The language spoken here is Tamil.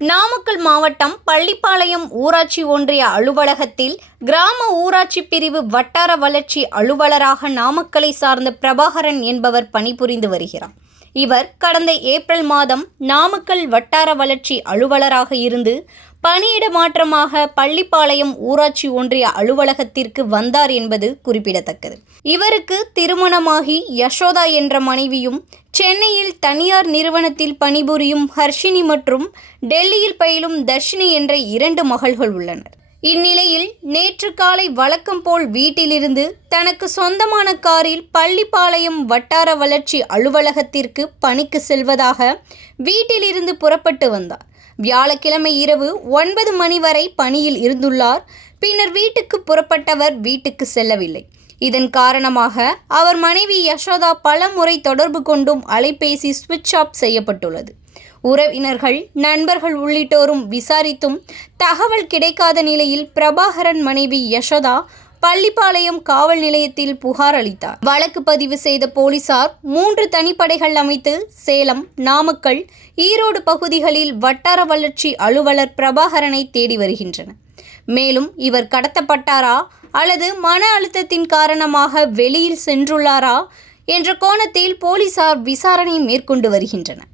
நாமக்கல் மாவட்டம் பள்ளிப்பாளையம் ஊராட்சி ஒன்றிய அலுவலகத்தில் கிராம ஊராட்சி பிரிவு வட்டார வளர்ச்சி அலுவலராக நாமக்கலை சார்ந்த பிரபாகரன் என்பவர் பணிபுரிந்து வருகிறார். இவர் கடந்த ஏப்ரல் மாதம் நாமக்கல் வட்டார வளர்ச்சி அலுவலராக இருந்து பணியிட மாற்றமாக பள்ளிப்பாளையம் ஊராட்சி ஒன்றிய அலுவலகத்திற்கு வந்தார் என்பது குறிப்பிடத்தக்கது. இவருக்கு திருமணமாகி யசோதா என்ற மனைவியும், சென்னையில் தனியார் நிறுவனத்தில் பணிபுரியும் ஹர்ஷினி மற்றும் டெல்லியில் பயிலும் தர்ஷினி என்ற 2 மகள்கள் உள்ளனர். இந்நிலையில் நேற்று காலை வழக்கம் போல் வீட்டிலிருந்து தனக்கு சொந்தமான காரில் பள்ளிப்பாளையம் வட்டார வளர்ச்சி அலுவலகத்திற்கு பணிக்கு செல்வதாக வீட்டிலிருந்து புறப்பட்டு வந்தார். வியாழக்கிழமை இரவு 9 மணி வரை பணியில் இருந்துள்ளார். பின்னர் வீட்டுக்கு புறப்பட்டவர் வீட்டுக்கு செல்லவில்லை. இதன் காரணமாக அவர் மனைவி யசோதா பல முறை தொடர்பு கொண்டும் அலைபேசி சுவிட்ச் ஆஃப் செய்யப்பட்டுள்ளது. உறவினர்கள், நண்பர்கள் உள்ளிட்டோரும் விசாரித்தும் தகவல் கிடைக்காத நிலையில் பிரபாகரன் மனைவி யசோதா பள்ளிப்பாளையம் காவல் நிலையத்தில் புகார் அளித்தார். வழக்கு பதிவு செய்த போலீசார் 3 தனிப்படைகள் அமைத்து சேலம், நாமக்கல், ஈரோடு பகுதிகளில் வட்டார வளர்ச்சி அலுவலர் பிரபாகரனை தேடி வருகின்றனர். மேலும் இவர் கடத்தப்பட்டாரா அல்லது மன அழுத்தத்தின் காரணமாக வெளியில் சென்றுள்ளாரா என்ற கோணத்தில் போலீசார் விசாரணை மேற்கொண்டு வருகின்றனர்.